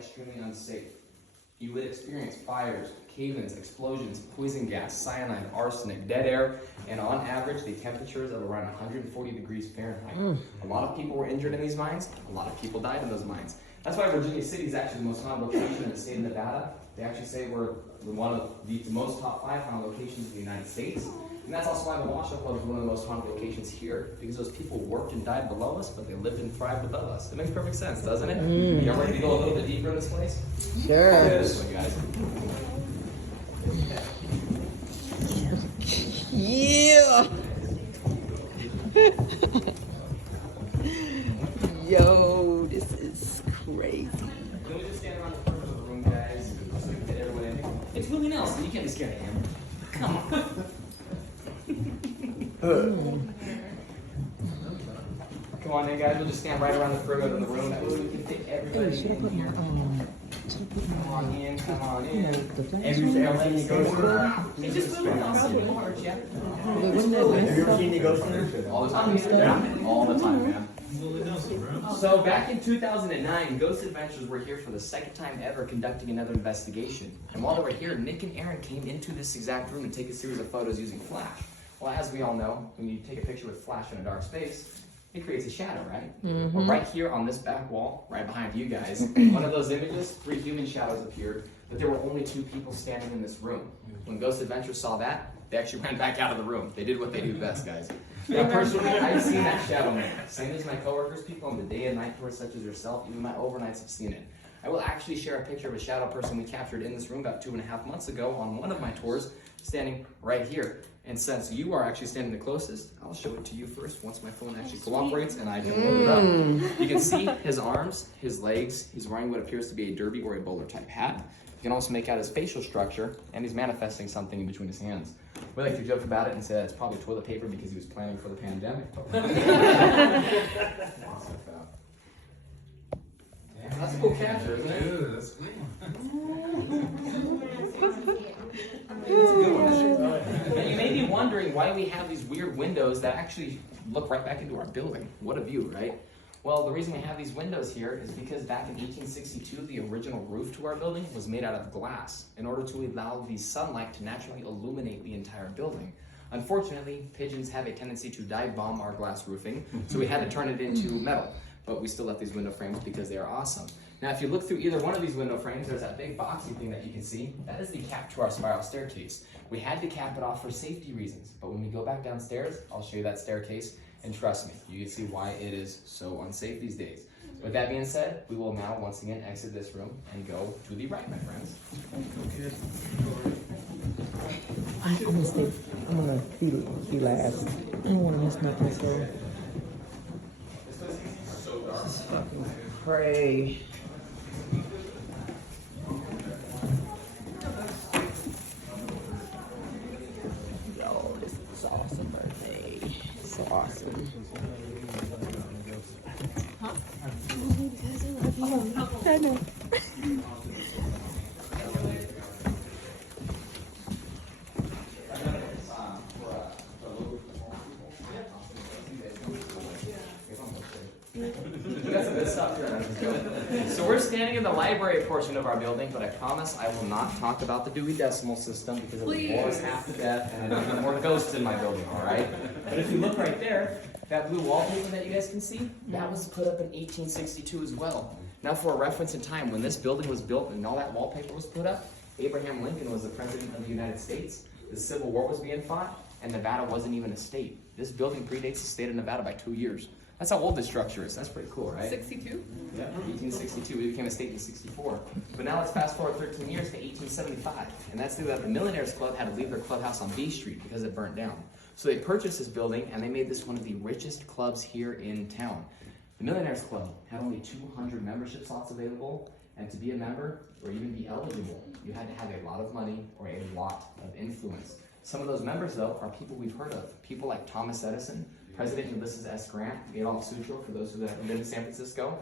extremely unsafe. You would experience fires, cave-ins, explosions, poison gas, cyanide, arsenic, dead air, and on average, the temperatures of around 140 degrees Fahrenheit. A lot of people were injured in these mines. A lot of people died in those mines. That's why Virginia City is actually the most haunted location in the state of Nevada. They actually say we're one of the most top 5 haunted locations in the United States. And that's also why the Washoe Club is one of the most haunted locations here, because those people worked and died below us, but they lived and thrived above us. It makes perfect sense, doesn't it? You ready to go a little bit deeper in this place? Sure. This way, guys. Yeah. Yo, this is crazy. Can we just stand around the front of the room, guys, so we can get everyone in? It's Willie Nelson. You can't be scared of him. Come on. Come on in, guys. We'll just stand right around the perimeter of the room. That way we can fit everybody in here. Come on in, come on in. Everything goes through. It's just little hard, yeah. Have you ever seen the ghost hunter? All the time. Yeah, all the time, man. So back in 2009, Ghost Adventures were here for the second time ever conducting another investigation. And while they were here, Nick and Aaron came into this exact room and take a series of photos using flash. Well, as we all know, when you take a picture with flash in a dark space, it creates a shadow, right? Well, right here on this back wall, right behind you guys, one of those images, 3 human shadows appeared, but there were only 2 people standing in this room. When Ghost Adventures saw that, they actually ran back out of the room. They did what they do best, guys. Now, personally, I've seen that shadow man. Same as my coworkers, people on the day and night tours such as yourself, even my overnights have seen it. I will actually share a picture of a shadow person we captured in this room about 2.5 months ago on one of my tours, standing right here. And since you are actually standing the closest, I'll show it to you first once my phone actually cooperates and I can load it up. You can see his arms, his legs. He's wearing what appears to be a derby or a bowler type hat. You can also make out his facial structure, and he's manifesting something in between his hands. We like to joke about it and say that it's probably toilet paper because he was planning for the pandemic. Yeah, that's a cool capture, isn't it? Dude, that's cool. And you may be wondering why we have these weird windows that actually look right back into our building. What a view, right? Well, the reason we have these windows here is because back in 1862, the original roof to our building was made out of glass in order to allow the sunlight to naturally illuminate the entire building. Unfortunately, pigeons have a tendency to dive bomb our glass roofing, so we had to turn it into metal. But we still left these window frames because they are awesome. Now, if you look through either one of these window frames, there's that big boxy thing that you can see. That is the cap to our spiral staircase. We had to cap it off for safety reasons, but when we go back downstairs, I'll show you that staircase, and trust me, you can see why it is so unsafe these days. With that being said, we will now once again exit this room and go to the right, my friends. I'm gonna be last. I don't wanna miss nothing, so. This is fucking crazy. Yo, this is awesome birthday. So awesome. Huh? I know. That's a good stuff here. So we're standing in the library portion of our building, but I promise I will not talk about the Dewey Decimal System because it will bore us half to death and there's even more ghosts in my building, all right? But if you look right there, that blue wallpaper that you guys can see, that was put up in 1862 as well. Now for a reference in time, when this building was built and all that wallpaper was put up, Abraham Lincoln was the president of the United States, the Civil War was being fought, and Nevada wasn't even a state. This building predates the state of Nevada by 2 years. That's how old this structure is. That's pretty cool, right? 62? Yeah, 1862. We became a state in 64. But now let's fast forward 13 years to 1875. And that's the Millionaires Club had to leave their clubhouse on B Street because it burnt down. So they purchased this building and they made this one of the richest clubs here in town. The Millionaires Club had only 200 membership slots available. And to be a member or even be eligible, you had to have a lot of money or a lot of influence. Some of those members, though, are people we've heard of. People like Thomas Edison, President Ulysses S. Grant, Adolf Sutro, for those who have been to San Francisco,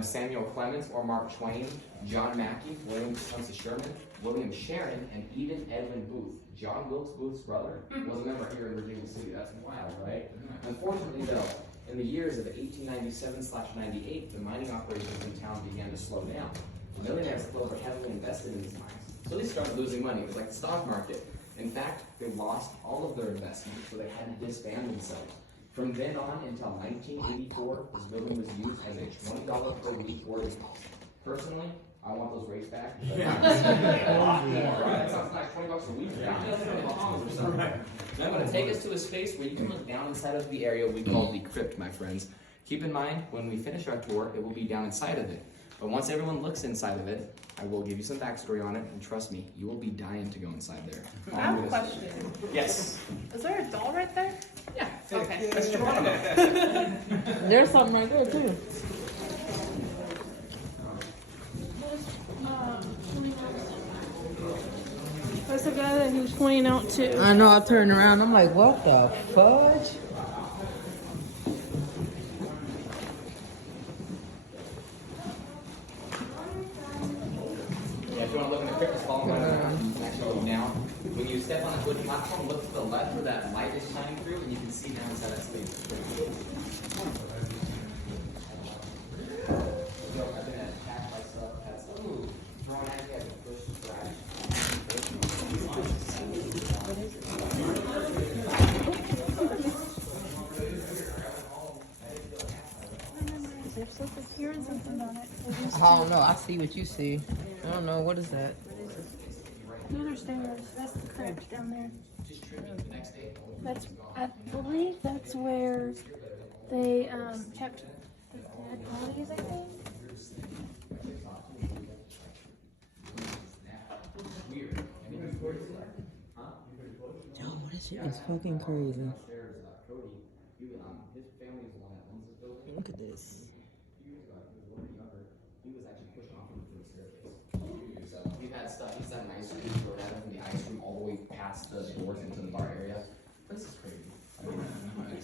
Samuel Clemens or Mark Twain, John Mackey, William Tecumseh Sherman, William Sharon, and even Edwin Booth. John Wilkes Booth's brother was a member here in Virginia City. That's wild, right? Unfortunately, though, in the years of 1897/98, the mining operations in town began to slow down. The Millionaires invested in these mines. So they started losing money. It was like the stock market. In fact, they lost all of their investment, so they had to disband themselves. From then on until 1984, this building was used as a $20 per week boarding house. Personally, I want those rates back. That sounds like $20 a week. I'm going to take us to a space where you can look down inside of the area we call the crypt, my friends. Keep in mind, when we finish our tour, it will be down inside of it. But once everyone looks inside of it, I will give you some backstory on it, and trust me, you will be dying to go inside there. I have a question. Yes. Is there a doll right there? Yeah. Okay. That's Geronimo. There's something right there too. There's a guy that he was pointing out to. I know. I turned around. I'm like, what the fudge? Yeah, if you want to look in the crypt, just follow me around. You can actually look down. When you step on that wooden platform, look to the left where that light is shining through, and you can see down inside that sleeve. Yo, I've been attacked by stuff. That's throwing at you as a push to drag. There's something here and something on it. I don't know. I see what you see. I don't know. What is that? The other stairs. That's the crypt down there. That's, I believe that's where they kept the dead bodies, I think. Yo, this shit is fucking crazy. Look at this. We've had stuff. He's had an ice cream. We're having the ice cream all the way past the doors into the bar area. This is crazy. I mean,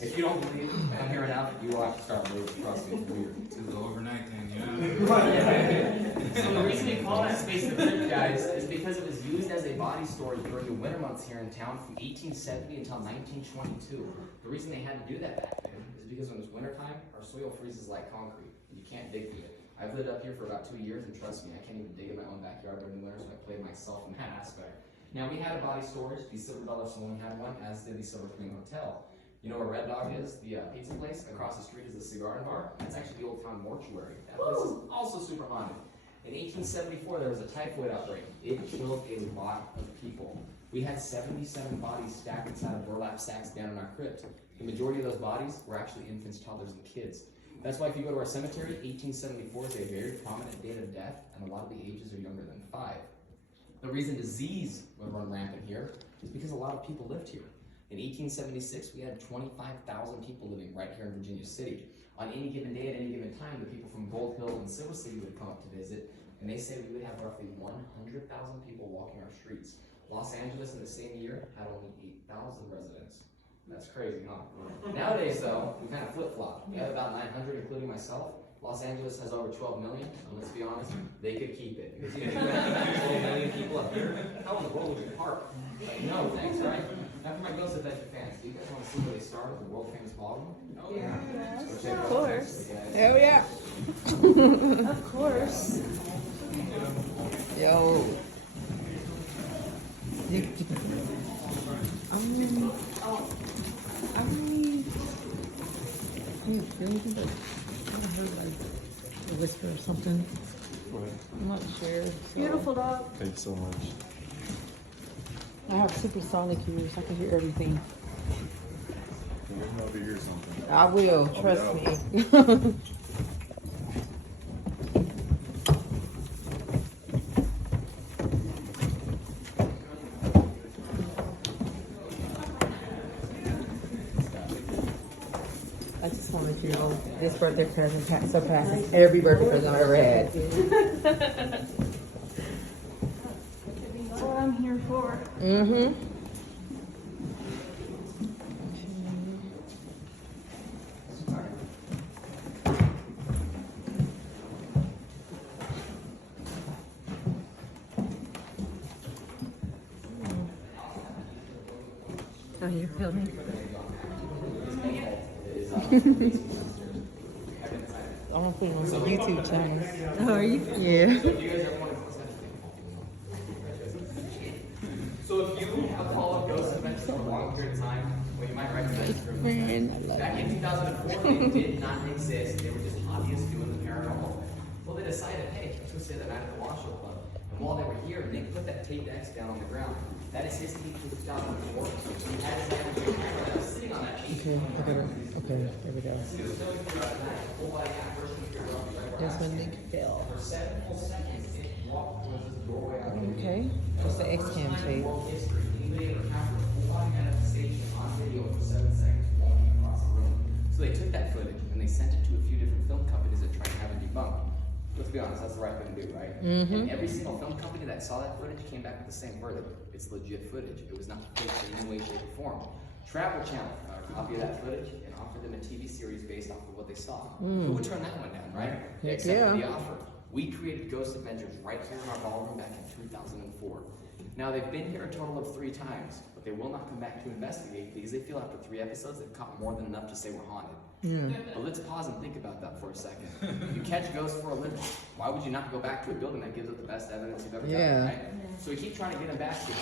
if you don't believe I'm here now, you will have to start believing. Trust me, it's weird. To the overnight thing, yeah. So the reason we call that space the crypt, guys, is because it was used as a body storage during the winter months here in town from 1870 until 1922. The reason they had to do that back then is because when it's wintertime, our soil freezes like concrete. You can't dig through it. I've lived up here for about 2 years, and trust me, I can't even dig in my own backyard during the winter, so I played myself in that aspect. Now, we had a body storage. The Silver Dollar Saloon had one, as did the Silver Queen Hotel. You know where Red Dog is, the pizza place? Across the street is the cigar and bar. That's actually the Old Town Mortuary. That place is also super haunted. In 1874, there was a typhoid outbreak. It killed a lot of people. We had 77 bodies stacked inside of burlap sacks down in our crypt. The majority of those bodies were actually infants, toddlers, and kids. That's why if you go to our cemetery, 1874 is a very prominent date of death, and a lot of the ages are younger than 5. The reason disease would run rampant here is because a lot of people lived here. In 1876, we had 25,000 people living right here in Virginia City. On any given day, at any given time, the people from Gold Hill and Silver City would come up to visit, and they say we would have roughly 100,000 people walking our streets. Los Angeles in the same year had only 8,000 residents. That's crazy, huh? Nowadays, though, we kind of flip-flop. We have about 900, including myself. Los Angeles has over 12 million, and let's be honest, they could keep it. Because you know, you have 12 million people up here, how in the world would you park? Like, no, thanks, right? Now for my Ghost Adventure fans, do you guys want to see where they started, the world-famous ballroom? Oh, yeah. Yes, of course. Hell yeah. Of course. Yo. I heard like a whisper or something. I'm not sure. So. Beautiful dog. Thank you so much. I have supersonic ears. I can hear everything. We'll have to hear something. I will. Trust me. I just want to let you know this birthday present surpasses every birthday present I've ever had. That's what I'm here for. Mm-hmm. Oh, you're filming? I'm gonna put it on some YouTube channels. Oh, are you? Yeah. So if you guys ever want to long period of time, well, you might recognize this room. Man, I love Back in 2004, they did not exist. They were just hobbyists doing the paranormal. Well, they decided, hey, let's go stay the night at the Washoe Club. And while they were here, Nick put that taped X down on the ground. That is his tape from 2004. He had his camera that was sitting on that tape. Okay, I got it. Okay, there we go. That's when Nick fell. For 7 full seconds, it walked towards this doorway out here. Okay, just the X-cam tape. World history. Anybody ever captured a full-body manifestation on video for 7 seconds walking across the room? So they took that footage and they sent it to a few different film companies that tried to have it debunked. Let's be honest, that's the right thing to do, right? And every single film company that saw that footage came back with the same verdict. It's legit footage. It was not fake in any way, shape, or form. Travel Channel got a copy of that footage and offered them a TV series based off of what they saw. Who would turn that one down, right? They Heck accepted yeah. the offer. We created Ghost Adventures right here in our ballroom back in 2004. Now they've been here a total of 3 times, but they will not come back to investigate because they feel after 3 episodes they've caught more than enough to say we're haunted. But let's pause and think about that for a second. You catch ghosts for a living. Why would you not go back to a building that gives us the best evidence you've ever done, right? So we keep trying to get them back here.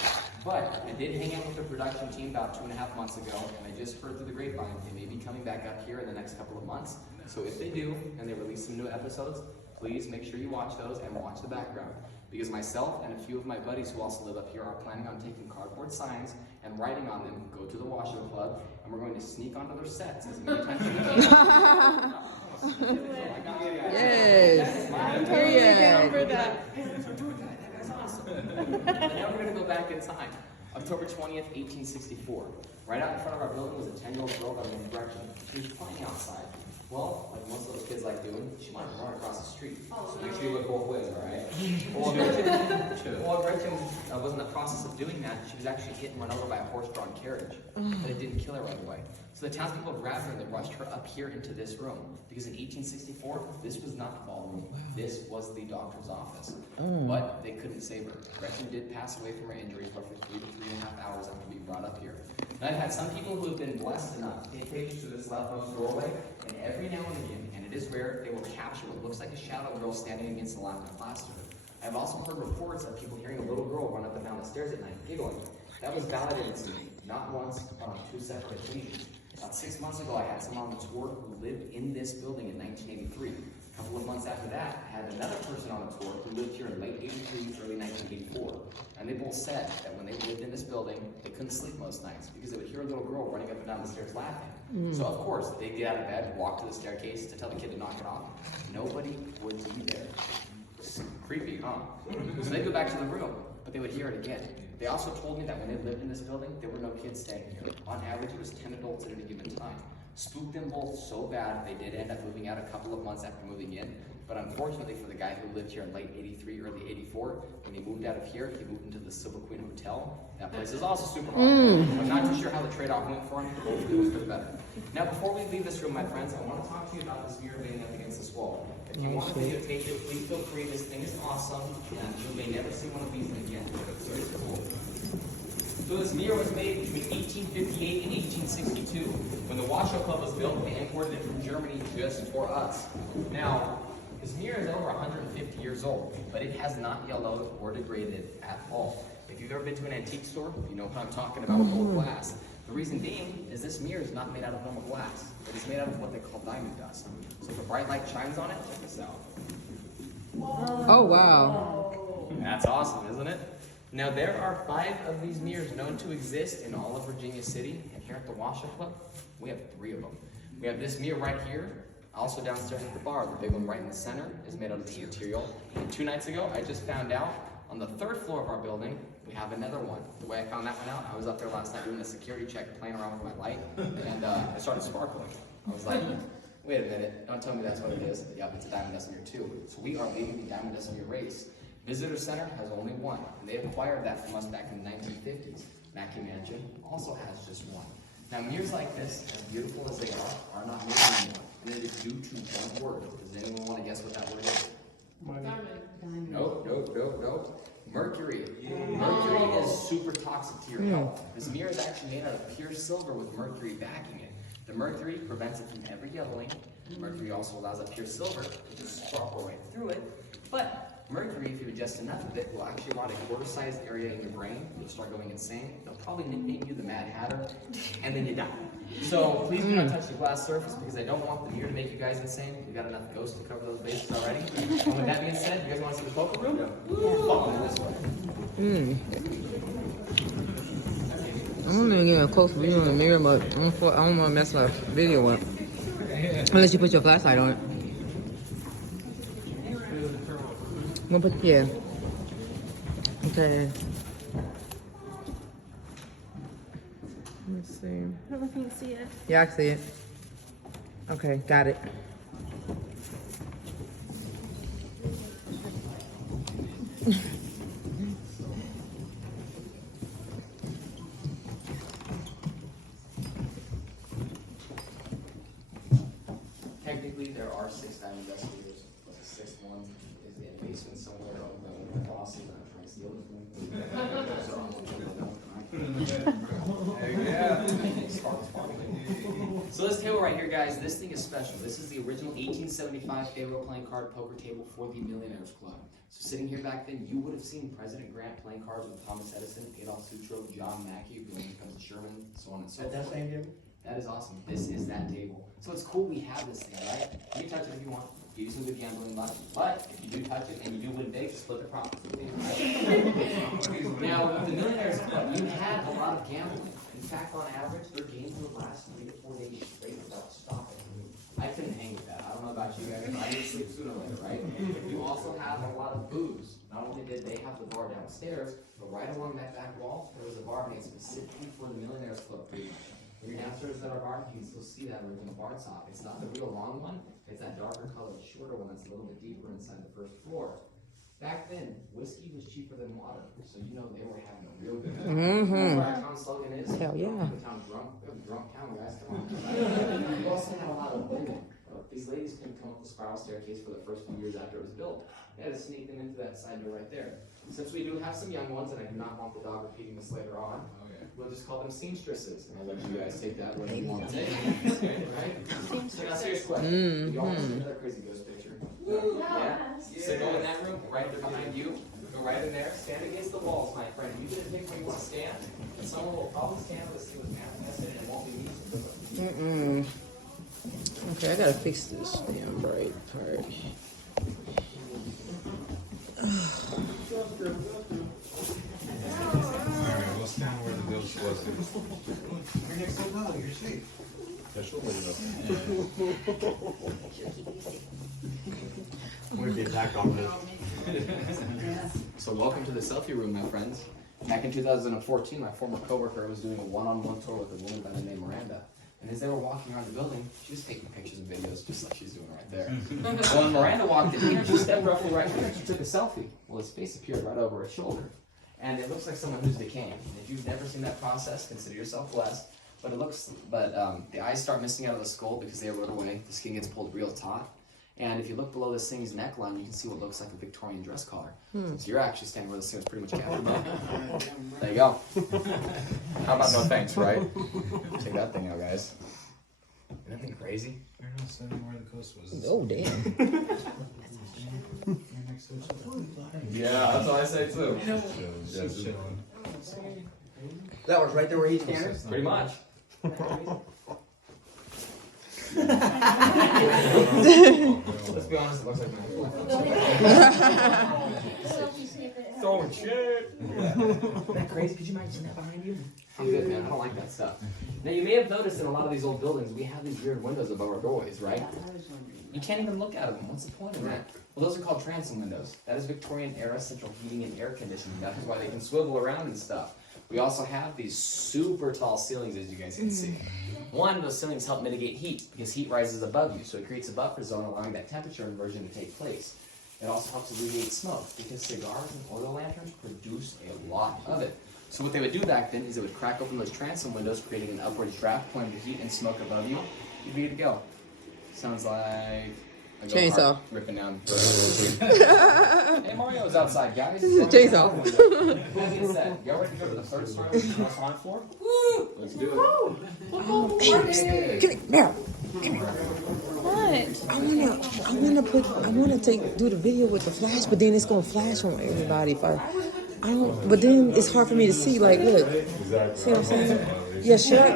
But I did hang out with the production team about 2.5 months ago, and I just heard through the grapevine they may be coming back up here in the next couple of months. So if they do, and they release some new episodes, please make sure you watch those and watch the background. Because myself and a few of my buddies who also live up here are planning on taking cardboard signs and writing on them, go to the Washoe Club, and we're going to sneak onto their sets as many times as we can. Yes. I'm totally down for that. That's awesome. And now we're going to go back in time. October 20th, 1864. Right out in front of our building was a 10-year-old girl by the name of Gretchen. She was playing outside. Well, like most little kids like doing, she wanted to run across the street. So make sure you look both ways, all right? While Gretchen was in the process of doing that, she was actually hit and run over by a horse-drawn carriage. But it didn't kill her right away. So the townspeople grabbed her and they rushed her up here into this room. Because in 1864, this was not the ballroom. This was the doctor's office. But they couldn't save her. Gretchen did pass away from her injuries roughly 3 to 3.5 hours after being brought up here. And I've had some people who have been blessed enough to take pictures to this leftmost doorway, and every now and again, and it is rare, they will capture what looks like a shadow girl standing against the lamp of plaster. I've also heard reports of people hearing a little girl run up and down the stairs at night giggling. That was validated to me, not once, but on 2 separate occasions. About 6 months ago, I had someone on the tour who lived in this building in 1983. A couple of months after that, I had another person on the tour who lived here in late 83, early 1984. And they both said that when they lived in this building, they couldn't sleep most nights because they would hear a little girl running up and down the stairs laughing. So of course, they'd get out of bed, walk to the staircase to tell the kid to knock it off. Nobody would be there. Creepy, huh? So they'd go back to the room, but they would hear it again. They also told me that when they lived in this building, there were no kids staying here. On average, it was 10 adults at any given time. Spooked them both so bad, they did end up moving out a couple of months after moving in. But unfortunately for the guy who lived here in late 83, early 84, when he moved out of here, he moved into the Silver Queen Hotel. That place is also super haunted. I'm not too sure how the trade-off went for him, but hopefully it was for the better. Now, before we leave this room, my friends, I want to talk to you about this mirror leaning up against this wall. If you want to videotape it, please feel free. This thing is awesome, and you may never see one of these again. So it's cool. So this mirror was made between 1858 and 1862. When the Washoe Club was built, they imported it from Germany just for us. Now, this mirror is over 150 years old, but it has not yellowed or degraded at all. If you've ever been to an antique store, you know what I'm talking about with old glass. The reason being is this mirror is not made out of normal glass. It is made out of what they call diamond dust. So if a bright light shines on it, check this out. Oh, wow. That's awesome, isn't it? Now, there are 5 of these mirrors known to exist in all of Virginia City, and here at the Washoe Club, we have 3 of them. We have this mirror right here, also downstairs at the bar. The big one right in the center is made out of this material. And 2 nights ago, I just found out on the 3rd floor of our building, we have another one. The way I found that one out, I was up there last night doing a security check, playing around with my light, and it started sparkling. I was like, wait a minute, don't tell me that's what it is. Yep, it's a diamond dust mirror too. So we are leading the diamond dust mirror race. Visitor Center has only 1, and they acquired that from us back in the 1950s. Mackey Mansion also has just 1. Now, mirrors like this, as beautiful as they are not made anymore, and it is due to one word. Does anyone want to guess what that word is? Diamond. Nope. Mercury. Mercury is super toxic to your health. This mirror is actually made out of pure silver with mercury backing it. The mercury prevents it from ever yellowing. Mercury also allows that pure silver to just sparkle right through it. But Mercury, if you adjust enough of it, will actually rot a quarter-sized area in your brain. You'll start going insane. They'll probably nickname you the Mad Hatter, and then you die. So please do not touch the glass surface because I don't want the mirror to make you guys insane. We've got enough ghosts to cover those bases already. And with that being said, you guys want to see the poker room? Follow me this way. I'm not even getting a close view in the mirror, but I don't want to mess my video up. Unless you put your flashlight on it. I'm gonna put, yeah. Okay. Let's see. I don't know if you can see it. Yeah, I see it. Okay, got it. Technically, there are 6 diamond investigators, but the 6th one is in a basement somewhere of the boss is not trying to steal it from So this table right here, guys, this thing is special. This is the original 1875 Pharaoh playing card poker table for the Millionaires Club. So sitting here back then, you would have seen President Grant playing cards with Thomas Edison, Adolf Sutro, John Mackey, when it comes to Sherman, so on and so forth. That same table? That is awesome. This is that table. So it's cool we have this thing, right? You can touch it if you want. Give you some good gambling luck. But if you do touch it and you do win big, split the profits with me, right? Now, with the Millionaires Club, you have a lot of gambling. In fact, on average, their games will last 3 to 4 days straight without stopping. I couldn't hang with that. I don't know about you guys, but I need to sleep sooner or later, right? You also have a lot of booze. Not only did they have the bar downstairs, but right along that back wall, there was a bar made specifically for the Millionaires Club pretty much. When you're downstairs at our bar, you can still see that original bar top. It's not the real long one, it's that darker colored, shorter one that's a little bit deeper inside the first floor. Back then, whiskey was cheaper than water, so you know they were having a real good time. Mm-hmm. Our town slogan is, Hell yeah. The town drunk. We have a drunk town, guys, come on. We also had a lot of women. These ladies couldn't come up the spiral staircase for the first few years after it was built. They had to sneak them into that side door right there. Since we do have some young ones, and I do not want the dog repeating this later on, we'll just call them seamstresses, and I'll let you guys take that way you want to take it. Right? So now, serious question. You all want to see another crazy ghost picture? Yeah? So go in that room, right there behind you. Go right in there. Stand against the walls, my friend. You get a pick where you want to stand, and someone will probably stand with you with manifested, and it won't be me. Okay, I gotta fix this damn bright part. Alright, we'll stand where the ghost was. You're next to the dog, you're safe. We'll be attacked on this. So welcome to the selfie room, my friends. Back in 2014, my former coworker was doing a one-on-one tour with a woman by the name Miranda. And as they were walking around the building, she was taking pictures and videos just like she's doing right there. So when Miranda walked in, she stepped roughly right here. She took a selfie. Well, his face appeared right over her shoulder. And it looks like someone who's decaying. And if you've never seen that process, consider yourself blessed. But the eyes start missing out of the skull because they erode away. The skin gets pulled real taut. And if you look below this thing's neckline, you can see what looks like a Victorian dress collar. So you're actually standing where this thing was pretty much captured. There you go. How about no thanks, right? Check that thing out, guys. Isn't that thing crazy? You're not standing where the ghost was. Oh, damn. You're next to each other. Yeah, that's what I say too. Just chilling. That was right there where he's standing? Pretty much. Let's be honest, it looks like my throwing shit. Isn't that crazy? Could you imagine that behind you? I'm good, man. I don't like that stuff. Now, you may have noticed in a lot of these old buildings, we have these weird windows above our doorways, right? You can't even look out of them. What's the point of that? Well, those are called transom windows. That is Victorian era central heating and air conditioning. That is why they can swivel around and stuff. We also have these super tall ceilings, as you guys can see. One, those ceilings help mitigate heat because heat rises above you, so it creates a buffer zone allowing that temperature inversion to take place. It also helps alleviate smoke because cigars and oil lanterns produce a lot of it. So what they would do back then is they would crack open those transom windows, creating an upward draft pouring the heat and smoke above you. You'd be good to go. Sounds like a Chainsaw. ripping down. Hey, Mario's outside, guys. Chainsaw. That being said, y'all ready to go to the third story on the floor? Let's do it. Hey, give me, now. What? I wanna do the video with the flash, but then it's gonna flash on everybody if I don't, but then it's hard for me to see, like, look. See what I'm saying? Yeah, should I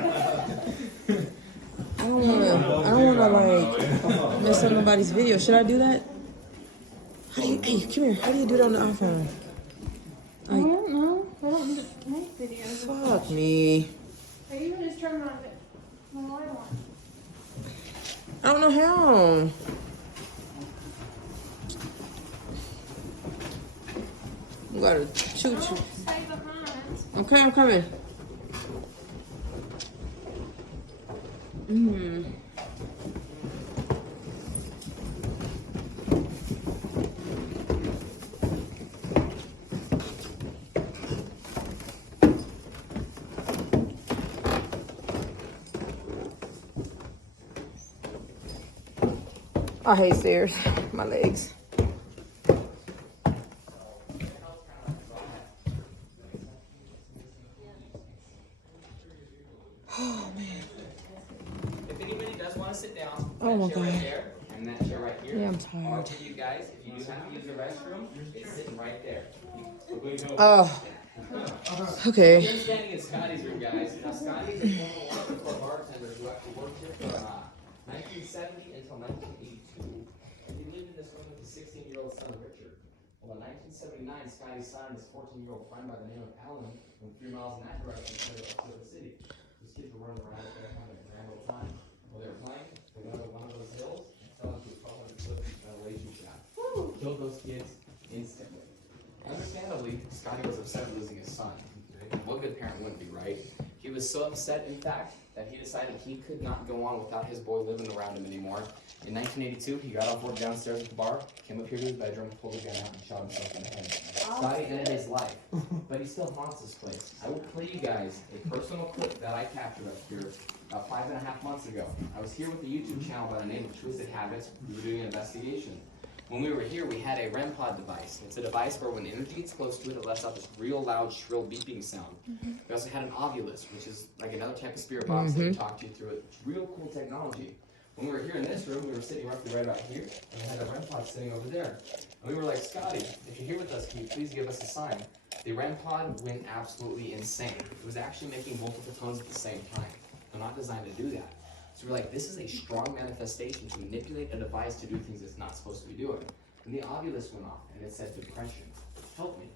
don't wanna like mess up nobody's video. Should I do that? Hey, come here. How do you do that on the iPhone? I don't know. I don't make videos. Fuck me. Hey, you can just turn on the light on. I don't know how. You gotta shoot you. Stay behind. Okay, I'm coming. I hate stairs. My legs. Oh man. If anybody does want to sit down, Oh my that chair right God. there and that chair right here. Yeah, I'm Or tired. for you guys, if you do have to use the restroom, it's sitting right there. Oh. Okay. You're standing in Scotty's room, guys. Now, Scotty is one of the wonderful bartenders who actually worked here from 1970 until 1982. And he lived in this room with his 16-year-old son, Richard. Well, in 1979, Scotty's son and his 14-year-old friend by the name of Alan went 3 miles in that direction to the city. These kids were running around there having a grand old time. While they were playing, they went over one of those hills and fell into a 1200-foot ventilation shaft. Killed those kids instantly. Understandably, Scotty was upset with losing his son. What good parent wouldn't be, right? He was so upset, in fact, that he decided he could not go on without his boy living around him anymore. In 1982, he got off work downstairs at the bar, came up here to his bedroom, pulled a gun out, and shot himself in the head. Scotty ended his life, but he still haunts this place. I will play you guys a personal clip that I captured up here about 5.5 months ago. I was here with a YouTube channel by the name of Twisted Habits. We were doing an investigation. When we were here, we had a REM pod device. It's a device where when energy gets close to it, it lets out this real loud, shrill beeping sound. We also had an Ovilus, which is like another type of spirit box that can talk to you through it. It's real cool technology. When we were here in this room, we were sitting roughly right about here, and we had a REM pod sitting over there. And we were like, Scotty, if you're here with us, can you please give us a sign? The REM pod went absolutely insane. It was actually making multiple tones at the same time. They're not designed to do that. So we're like, this is a strong manifestation to manipulate a device to do things it's not supposed to be doing. And the Ovilus went off, and it said depression. Help me.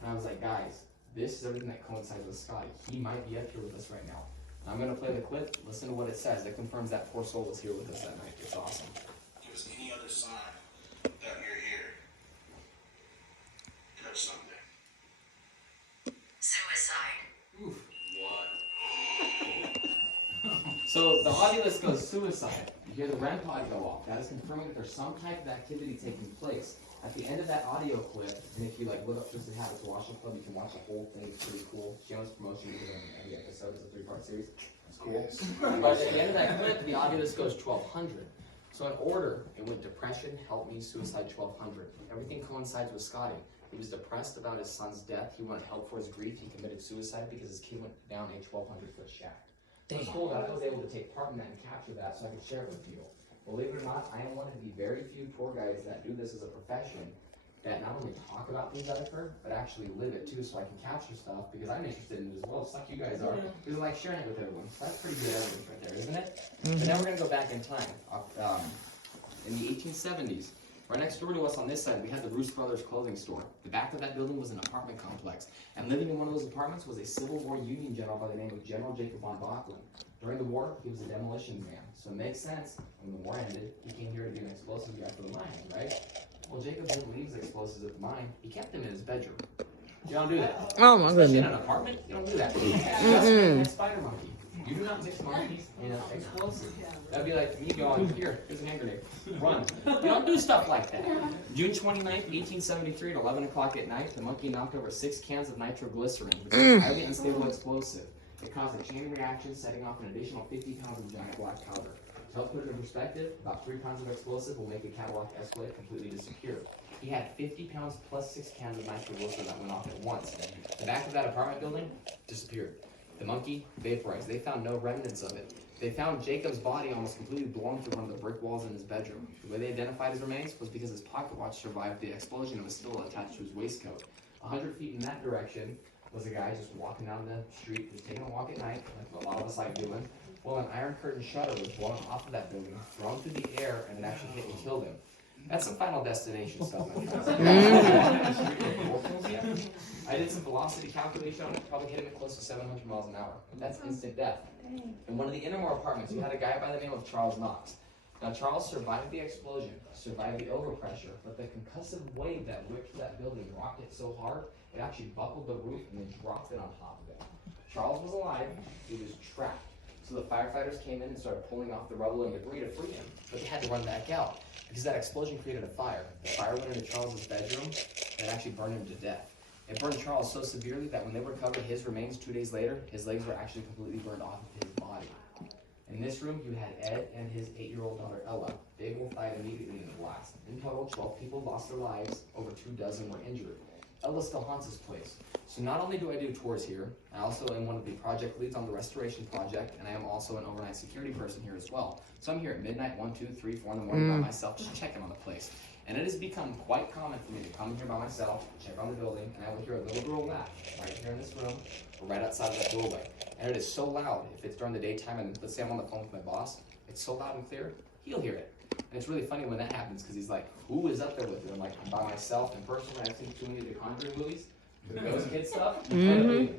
And I was like, guys, this is everything that coincides with Scotty. He might be up here with us right now. And I'm going to play the clip. Listen to what it says. That confirms that poor soul was here with us that night. It's awesome. Give us any other sign that you're here. Catch something. Suicide. Oof. What? So the Ovilus goes suicide. You hear the REM pod go off. That is confirming that there's some type of activity taking place. At the end of that audio clip, and if you like look up Twisted Habits Washoe Club, you can watch the whole thing. It's pretty cool. Shameless promotion in every episode. It's a 3-part series. It's cool. But at the end of that clip, the Ovilus goes 1200. So in order, it went depression, help me, suicide 1200. Everything coincides with Scotty. He was depressed about his son's death. He wanted help for his grief. He committed suicide because his kid went down a 1200-foot shaft. So it's cool that I was able to take part in that and capture that so I could share it with you. Believe it or not, I am one of the very few tour guides that do this as a profession that not only talk about things that occur, but actually live it too, so I can capture stuff because I'm interested in it as well, just like you guys are. Because I like sharing it with everyone. So that's pretty good evidence right there, isn't it? But now we're going to go back in time. In the 1870s, right next door to us on this side, we had the Roos Brothers clothing store. The back of that building was an apartment complex. And living in one of those apartments was a Civil War Union general by the name of General Jacob von Bachlen. During the war, he was a demolition man. So it makes sense, when the war ended, he came here to be an explosive guy for the mine, right? Well, Jacob didn't leave his explosives at the mine. He kept them in his bedroom. You don't do that. Oh my Especially in goodness. an apartment, you don't do that. Just like that spider monkey. You do not mix monkeys and explosives. That'd be like me going, here's a hand grenade. Run. You don't do stuff like that. June 29th, 1873 at 11 o'clock at night, the monkey knocked over 6 cans of nitroglycerin, which is a highly unstable explosive. It caused a chain reaction, setting off an additional 50 pounds of giant black powder. To help put it in perspective, about 3 pounds of explosive will make a Cadillac Escalade completely disappear. He had 50 pounds plus 6 cans of nitroglycerin that went off at once. The back of that apartment building disappeared. The monkey vaporized. They found no remnants of it. They found Jacob's body almost completely blown through one of the brick walls in his bedroom. The way they identified his remains was because his pocket watch survived the explosion and was still attached to his waistcoat. 100 feet in that direction was a guy just walking down the street, just taking a walk at night, like a lot of us like doing. Well, an iron curtain shutter was blown off of that building, thrown through the air, and it actually hit and killed him. That's some Final Destination stuff, my friends. Yeah. I did some velocity calculation on it, probably hit him at close to 700 miles an hour. That's instant death. In one of the Innermore apartments, you had a guy by the name of Charles Knox. Now, Charles survived the explosion, survived the overpressure, but the concussive wave that whipped through that building rocked it so hard, it actually buckled the roof and then dropped it on top of it. Charles was alive, he was trapped. So the firefighters came in and started pulling off the rubble and debris to free him, but they had to run back out because that explosion created a fire. The fire went into Charles's bedroom and it actually burned him to death. It burned Charles so severely that when they recovered his remains 2 days later, his legs were actually completely burned off of his body. In this room, you had Ed and his 8-year-old daughter, Ella. They both died immediately in the blast. In total, 12 people lost their lives, over 2 dozen were injured. Ella still haunts this place. So not only do I do tours here, I also am one of the project leads on the restoration project, and I am also an overnight security person here as well. So I'm here at midnight, 1, 2, 3, 4 in the morning by myself, just checking on the place. And it has become quite common for me to come here by myself, check on the building, and I will hear a little girl laugh right here in this room, or right outside of that doorway. And it is so loud, if it's during the daytime, and let's say I'm on the phone with my boss, it's so loud and clear, he'll hear it. And it's really funny when that happens, because he's like, who is up there with you? I'm like, I'm by myself, and personally, I've seen too many of the Conjuring movies, the ghost kid stuff. We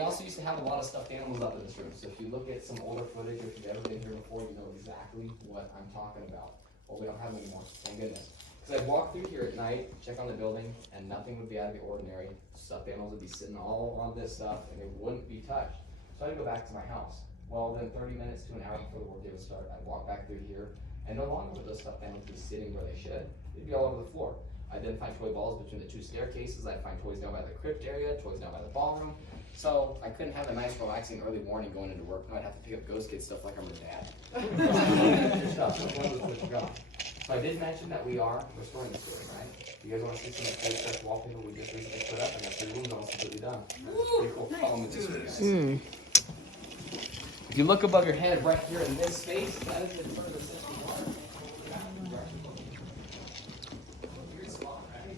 also used to have a lot of stuffed animals up in this room, so if you look at some older footage, if you've ever been here before, you know exactly what I'm talking about. Well, we don't have them anymore, thank goodness. Because I'd walk through here at night, check on the building, and nothing would be out of the ordinary. Stuffed animals would be sitting all on this stuff, and they wouldn't be touched. So I'd go back to my house. Well, then 30 minutes to an hour before the workday would start, I'd walk back through here, and no longer would those stuffed animals be sitting where they should. They'd be all over the floor. I'd then find toy balls between the 2 staircases. I'd find toys down by the crypt area, toys down by the ballroom. So I couldn't have a nice, relaxing early morning going into work. No, I'd have to pick up ghost kid stuff like I'm her dad. So I did mention that we are restoring this building, right? You guys want to see some of the fresh wallpaper we just recently put up? I got 3 rooms almost completely done. Pretty cool. Follow me this way, guys. If you look above your head right here in this space, that is the further system water. Weird spot, right?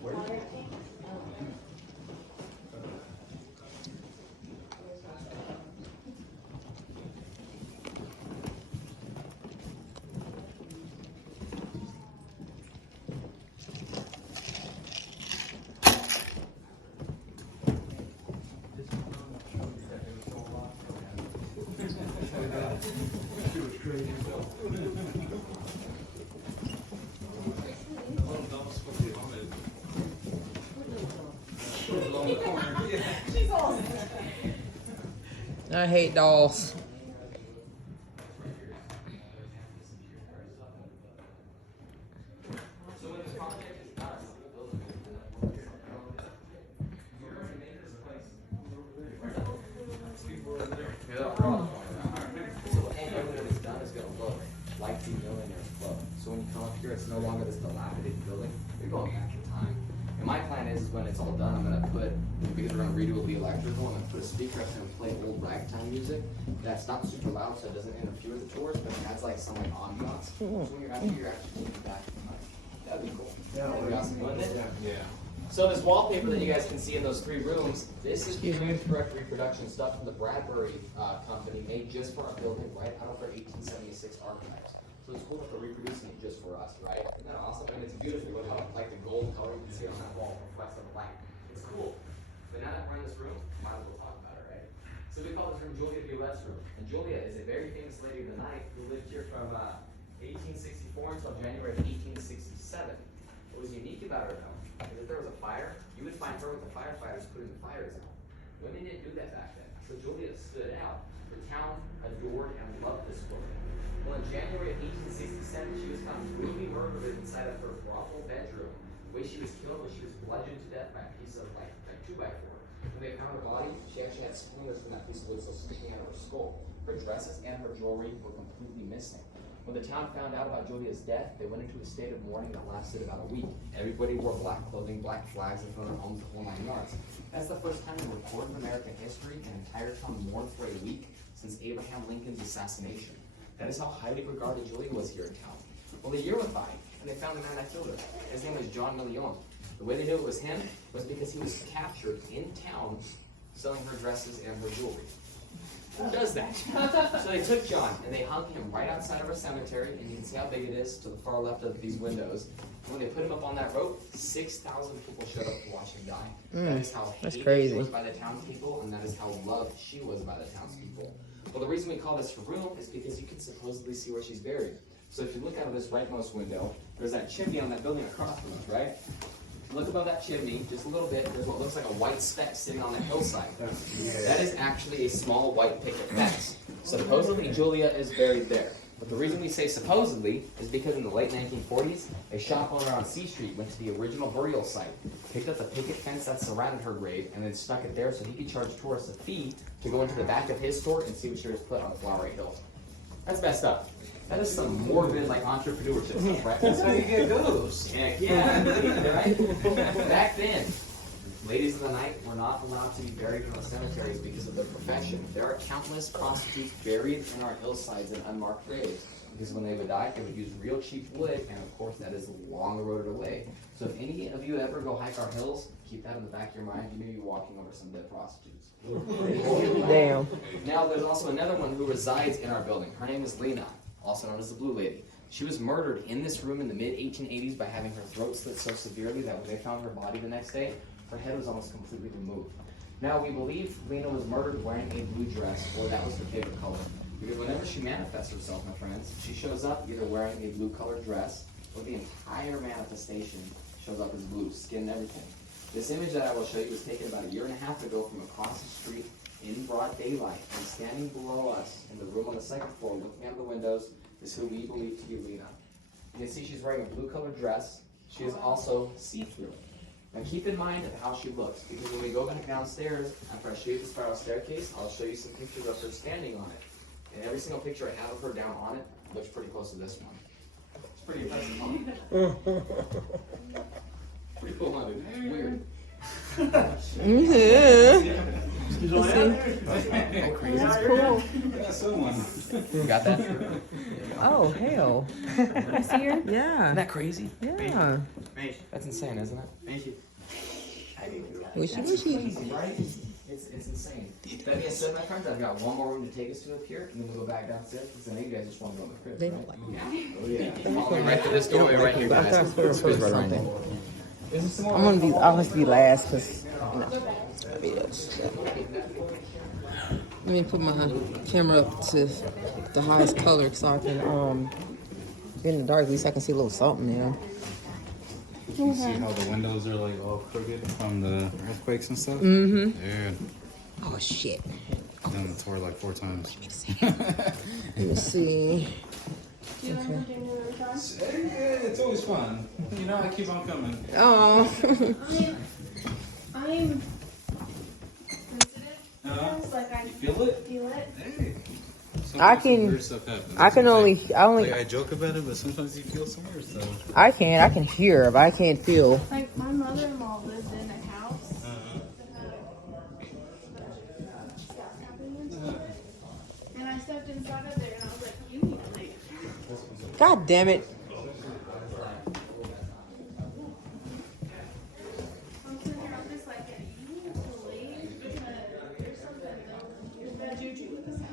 Where did you I hate dolls. like the Millionaires Club. So when you come up here, it's no longer this dilapidated building. You're going back in time. And my plan is when it's all done, I'm going to put, because we're going to redo the electrical, I'm going to put a speaker up there and play old ragtime music. That's not super loud, so it doesn't interfere with the tours, but it adds like some like ambiance. So when you're out here, you're actually taking back in time. That'd be cool. That would be awesome, wouldn't it? Yeah. So this wallpaper that you guys can see in those 3 rooms, this is period correct reproduction stuff from the Bradbury company, made just for our building, right out of our 1876 archives. So it's cool that they're reproducing it just for us, right? Isn't that awesome? And it's beautiful. Look how like the gold color you can see on that wall reflects on the light. It's cool. But now that we're in this room, might as well talk about it, right? So we call this room Julia Violette's room. And Julia is a very famous lady of the night who lived here from 1864 until January of 1867. What was unique about her though, is if there was a fire, you would find her with the firefighters putting the fires out. Women didn't do that back then. So Julia stood out. The town adored and loved this woman. Well, in January of 1867, she was found brutally murdered inside of her brothel bedroom. The way she was killed was she was bludgeoned to death by a piece of like 2x4. When they found her body, she actually had splinters from that piece of wood still sticking out of her skull. Her dresses and her jewelry were completely missing. When the town found out about Julia's death, they went into a state of mourning that lasted about a week. Everybody wore black clothing, black flags in front of their homes, the whole 9 yards. That's the first time in recorded American history an entire town mourned for a week since Abraham Lincoln's assassination. That is how highly regarded Julia was here in town. Well, a year went by, and they found the man that killed her. His name was John Million. The way they knew it was him was because he was captured in town selling her dresses and her jewelry. Who does that? So they took John and they hung him right outside of our cemetery, and you can see how big it is to the far left of these windows. And when they put him up on that rope, 6,000 people showed up to watch him die. That is how hated crazy. she was by the townspeople, and that is how loved she was by the townspeople. Well, the reason we call this her room is because you can supposedly see where she's buried. So if you look out of this rightmost window, there's that chimney on that building across from us, right? Look above that chimney, just a little bit, there's what looks like a white speck sitting on the hillside. That is actually a small white picket fence. Supposedly, Julia is buried there. But the reason we say supposedly is because in the late 1940s, a shop owner on C Street went to the original burial site, picked up the picket fence that surrounded her grave, and then stuck it there so he could charge tourists a fee to go into the back of his store and see what she was put on Flowery Hill. That's messed up. That is some morbid, like, entrepreneurship stuff, right? That's how you get those. Yeah, right? Back then, ladies of the night were not allowed to be buried in the cemeteries because of their profession. There are countless prostitutes buried in our hillsides in unmarked graves. Because when they would die, they would use real cheap wood, and of course that is long eroded away. So if any of you ever go hike our hills, keep that in the back of your mind. You know you're walking over some dead prostitutes. Damn. Now there's also another one who resides in our building. Her name is Lena, also known as the Blue Lady. She was murdered in this room in the mid-1880s by having her throat slit so severely that when they found her body the next day, her head was almost completely removed. Now we believe Lena was murdered wearing a blue dress, or that was her favorite color. Because whenever she manifests herself, my friends, she shows up either wearing a blue colored dress, or the entire manifestation shows up as blue, skin and everything. This image that I will show you was taken about 1.5 years ago from across the street in broad daylight, and standing below us in the room on the second floor, looking out the windows, is who we believe to be Lena. You can see she's wearing a blue colored dress. She is also see-through. Now keep in mind how she looks, because when we go back downstairs, after I show you the spiral staircase, I'll show you some pictures of her standing on it. And every single picture I have of her down on it looks pretty close to this one. It's pretty impressive, huh? Pretty cool, huh, dude? It's weird. Yeah. That's cool. Yeah, someone. You got that? Oh, hell. I see her. Yeah. Isn't that crazy? Yeah. That's insane, isn't it? Thank you. Wishy That's wishy. crazy, right? It's insane. That being said, my friends, I've got one more room to take us to up here, and then we'll go back downstairs, because I know you guys just want to go in the crib, They right? don't like Oh, yeah. Follow me right to this doorway right here, guys. I put her This first right right there. there. I'm gonna be. I'll have to be last because. Let me put my camera up to the highest color so I can get in the dark. At least I can see a little something there. You see how the windows are like all crooked from the earthquakes and stuff? Mm-hmm. Dude, Oh shit. done the tour like 4 times. Let me see. Do you want to do another time? Yeah, it's always fun. You know, I keep on coming. Oh. I'm sensitive. It's like I Feel it? feel it. Hey. I Sometimes some can- weird stuff happens. I can Sometimes only. like, I joke about it, but sometimes you feel some weird stuff. I can hear, but I can't feel. Like my mother-in-law lived in a house. And I stepped inside of there and I was like, you need to leave. God damn it. I'm sitting here, I'm just like, yeah, you need to leave because there's something, there's bad juju with this house.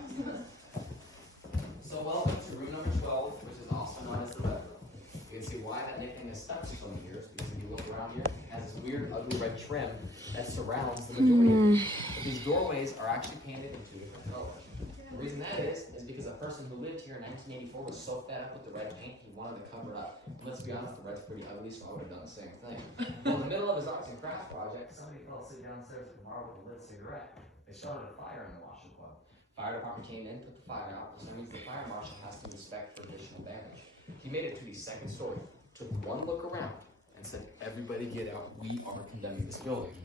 So welcome to room number 12, which is also known as the red room. You can see why that nickname is stuck for so many years, because if you look around here, it has this weird, ugly red trim that surrounds the majority of it. These doorways are actually painted in 2 different colors. The reason that is because a person who lived here in 1984 was so fed up with the red paint, he wanted to cover it up. And let's be honest, the red's pretty ugly, so I would have done the same thing. Well, in the middle of his arts and crafts project, somebody fell asleep downstairs at the bar with a lit cigarette. They started a fire in the Washoe Club. Fire department came in, put the fire out, which means the fire marshal has to inspect for additional damage. He made it to the second story, took one look around, and said, "Everybody get out, we are condemning this building."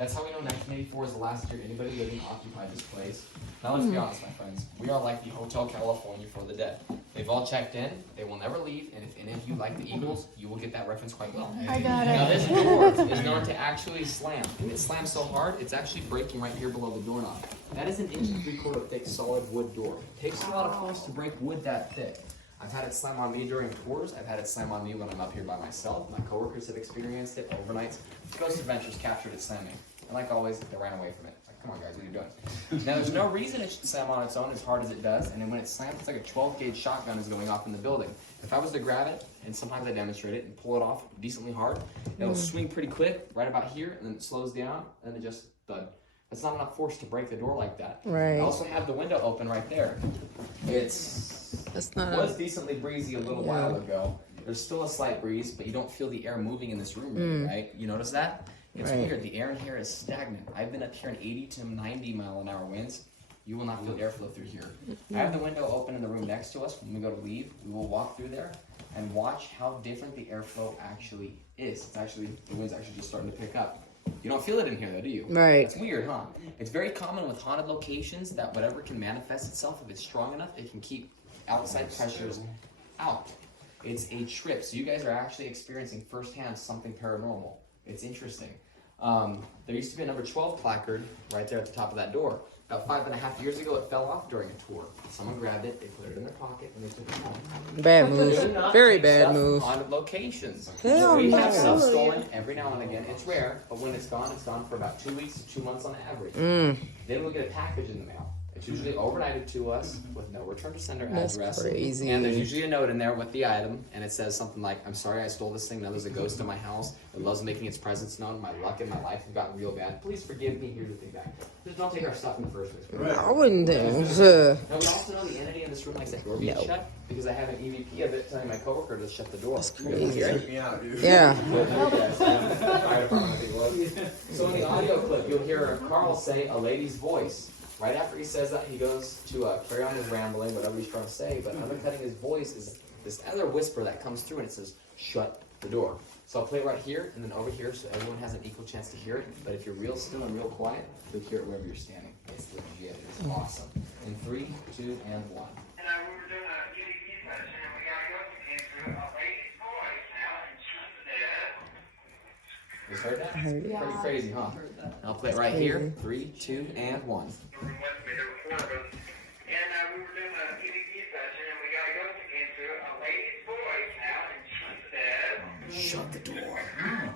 That's how we know 1984 is the last year anybody living occupied this place. Now let's be honest, my friends. We are like the Hotel California for the dead. They've all checked in. They will never leave. And if any of you like the Eagles, you will get that reference quite well. I got Now it. this door is known to actually slam. It slams so hard, it's actually breaking right here below the doorknob. That is an 1 3/4 thick solid wood door. It takes a lot of force to break wood that thick. I've had it slam on me during tours. I've had it slam on me when I'm up here by myself. My coworkers have experienced it overnights. Ghost Adventures captured it slamming. And like always, they ran away from it. Like, come on guys, what are you doing? Now there's no reason it should slam on its own as hard as it does. And then when it slams, it's like a 12 gauge shotgun is going off in the building. If I was to grab it, and sometimes I demonstrate it, and pull it off decently hard, it'll swing pretty quick, right about here, and then it slows down, and it just thud. That's not enough force to break the door like that. Right. I also have the window open right there. That's not. Was decently breezy a little while ago. There's still a slight breeze, but you don't feel the air moving in this room, really, right? You notice that? It's weird. The air in here is stagnant. I've been up here in 80 to 90 mile an hour winds. You will not feel airflow through here. I have the window open in the room next to us. When we go to leave, we will walk through there and watch how different the airflow actually is. It's actually, the wind's actually just starting to pick up. You don't feel it in here though, do you? Right. It's weird, huh? It's very common with haunted locations that whatever can manifest itself, if it's strong enough, it can keep outside pressures out. It's a trip. So you guys are actually experiencing firsthand something paranormal. It's interesting. There used to be a number 12 placard right there at the top of that door. About 5.5 years ago, it fell off during a tour. Someone grabbed it, they put it in their pocket, and they took it home. Bad Do move. not Very take bad stuff from move. haunted locations. Hell We have no. stuff stolen every now and again. It's rare, but when it's gone for about 2 weeks to 2 months on average. Then we'll get a package in the mail. It's usually overnighted to us with no return to sender That's address. crazy. And there's usually a note in there with the item, and it says something like, "I'm sorry I stole this thing. Now there's a ghost in my house. It loves making its presence known. My luck in my life has gotten real bad. Please forgive me. Here's the thing back." Just don't take our stuff in the first place. I wouldn't think. Now we also know the entity in this room likes that door being No. shut because I have an EVP of it telling my coworker to shut the door. That's crazy. Freak me out, dude. Yeah. So in the audio clip, you'll hear Carl say a lady's voice. Right after he says that, he goes to carry on his rambling, whatever he's trying to say, but undercutting his voice is this other whisper that comes through and it says, "Shut the door." So I'll play it right here and then over here so everyone has an equal chance to hear it. But if you're real still and real quiet, you'll hear it wherever you're standing. It's legit. It's awesome. In 3, 2, and 1. And we were doing a EVP session, and we got a ghost that came through, a lady's voice now, and she's dead. You heard that? heard it. Pretty crazy, huh? I'll play it right here. 3, 2, and 1. The room with me, there were 4 of us. And we were doing a EVP session, and we got a ghost that came through, a lady's voice now, and she's dead. Shut the door.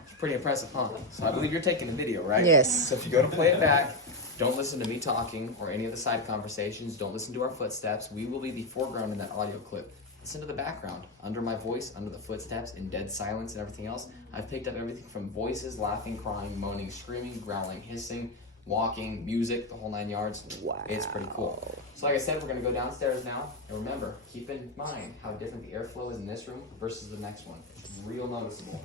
It's pretty impressive, huh? So I believe you're taking the video, right? Yes. So if you go to play it back, don't listen to me talking or any of the side conversations. Don't listen to our footsteps. We will be the foreground in that audio clip. Listen to the background. Under my voice, under the footsteps, in dead silence and everything else. I've picked up everything from voices, laughing, crying, moaning, screaming, growling, hissing, walking, music, the whole 9 yards. Wow. It's pretty cool. So like I said, we're going to go downstairs now. And remember, keep in mind how different the airflow is in this room versus the next one. It's real noticeable.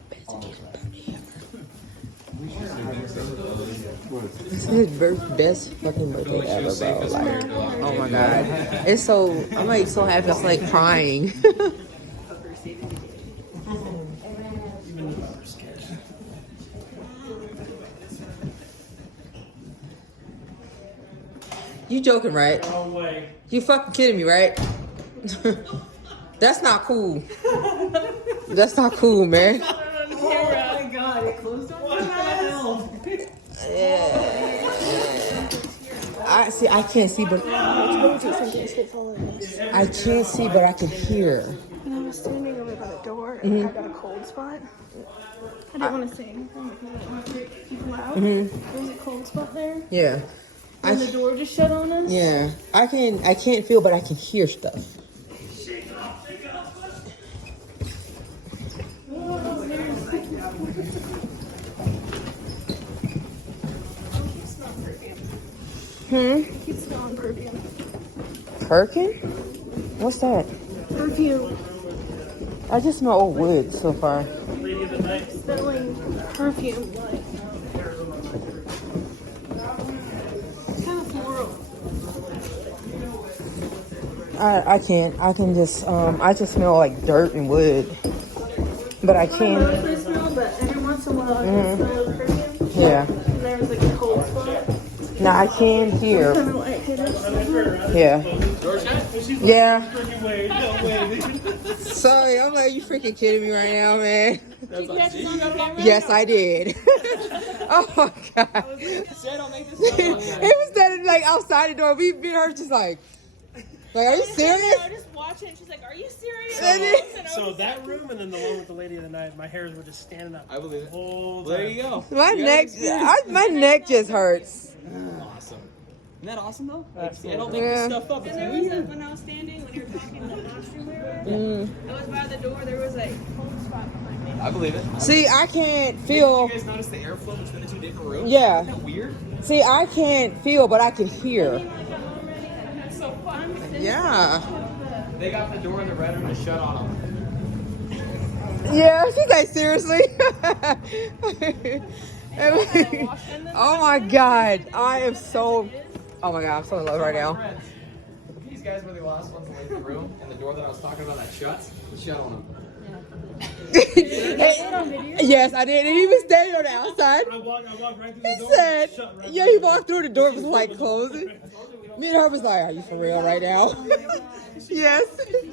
It's his best fucking birthday ever, bro. Like, oh my god. It's so, I'm like so happy. I'm like crying. You joking, right? No way. You fucking kidding me, right? That's not cool. That's not cool, man. Oh my god, it closed on what the hell? I see. I can't see, but I can't see, but I can hear. And I was standing over by the door and I got a cold spot. I didn't want to say anything because I didn't want to freak people out. There was a cold spot there. Yeah. And the door just shut on us. Yeah. I can't feel, but I can hear stuff. I keep smelling perfume. Perkin? What's that? Perfume. I just smell old wood so far. Lady of the night. Smelling perfume. Like, kind of floral. I can't. I can just I just smell like dirt and wood. But I I don't know can't. what they smell, but every once in a while I can smell perfume. Yeah. And there was like a No, I can hear. Yeah. Yeah. Sorry, I'm like, you freaking kidding me right now, man. Yes, I did. Oh my god. It was standing like outside the door. We and her just like, are you serious? I was just watching. She's like, "Are you serious?" So that room and then the one with the lady of the night, my hairs were just standing up. I believe it. Whole There time. you go. My neck just hurts. Awesome. Isn't that awesome though? Like, see, I don't Yeah. make this stuff up. And there was a, when I was standing, when you were talking, the washroom we were in, I was by the door, there was a cold spot behind me. I believe it. See, I can't feel. Did you guys notice the airflow between the two different rooms? Yeah. Isn't that weird? See, I can't feel, but I can hear. That's so fun. Yeah. They got the door in the red room to shut on them. Yeah, she's like, seriously? Oh my god. I am so. Oh my god, I'm so in love right now. These guys were the last ones to leave the room, and the door that I was talking about that shuts, shut on them. Yes, I did. And he was standing on the outside. I walked right through He the door. said, Shut right yeah, he walked through the door, was like closing. Me and her was like, are you for real right now? Yes. Okay.